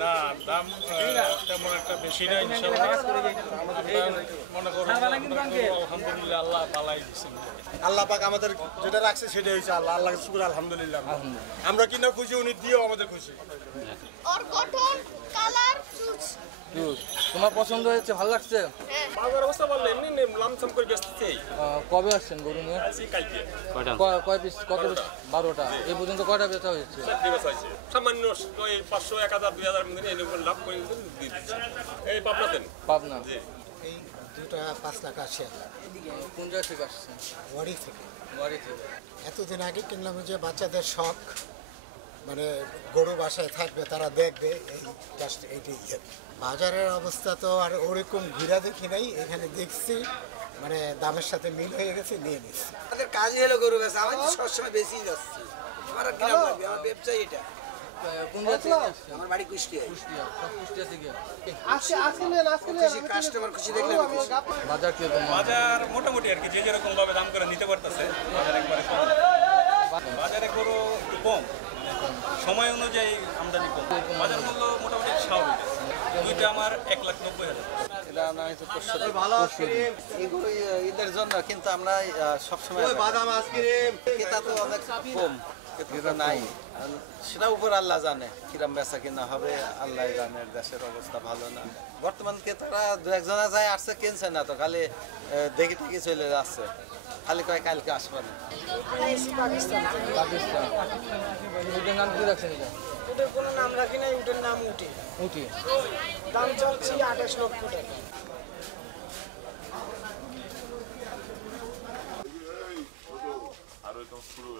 না দাম তেমন একটা বেশি না ইনশাআল্লাহ মনে করুন আলহামদুলিল্লাহ আল্লাহ পালাই দিচ্ছেন আল্লাহ পাক আমাদের যেটা রাখছে সেটাই হয়েছে আল্লাহ আল্লাহকে শুকর আলহামদুলিল্লাহ আমরা কিনা খুশি উনি দিয়েও আমাদের খুশি ওর গঠন কালার চুজ তোমার পছন্দ হয়েছে ভালো লাগছে বাজার অবস্থা বললে এমনি লামসাম করে বেচতেছি কবে আসছেন গরু নিয়ে কালকে কয় পিস কত পিস 12টা এই পর্যন্ত কয়টা বেচা হয়েছে সামান্য ওই 500 1000 2000 মধ্যে এই লাভ করে দিয়ে দিচ্ছি এই পাবনা এই দুটো 5,80,000 কোন জায়গা থেকে আসছেন ওয়ারি থেকে এতদিন আগে কিনলাম যে বাচ্চাদের শখ মানে গরু বাসায় থাকবে তারা দেখবে এই জাস্ট এইটাই বাজারের অবস্থা তো আর ওরকম ঘুরা দেখি নাই এখানে দেখছি মানে দামের সাথে মিল হয়ে গেছে নিয়ে নিচ্ছি আমাদের কাজই হলো গরু বেচা আমি সবসময় বেশি যাচ্ছি আমার গ্রাম লাগবে আমার ব্যবসায়ী এটা কোন জায়গা থেকে আসছেন আমার বাড়ি কুষ্টিয়ায় কুষ্টিয়া থেকে কাস্টমার খুশি দেখলে বাজার কি বাজার মোটামুটি আর কি যে যেরকম ভাবে দাম করে নিতে পারতেছে বাজার একবারে কম বাজারে গরু একটু কম সময় অনুযায়ী আমদানি কম বাজার মূল্য মোটামুটি স্বাভাবিক দুইটা আমার 1,90,000 এটা না হয়তো এইগুলো ঈদের জন্য কিন্তু আমরা সবসময় বাদাম আইসক্রিম ক্রেতা তো অনেক কম ক্রেতা নাই সেটা উপর আল্লাহ জানে কিরম বেচা কিনা হবে আল্লাহ জানে দেশের অবস্থা ভালো না বর্তমান ক্রেতারা দু একজনা যায় আসছে কিনছে না তো খালি দেখে টেকে চলে যাচ্ছে খালি কয় কালকে আসবে না পাকিস্তান ওটার নাম কি রাখছেন এটা ওটার কোনো নাম রাখি নাই ওটার নাম উঠি উঠি দাম চলছে 28 লক্ষ টাকা আর ওই তো শুরু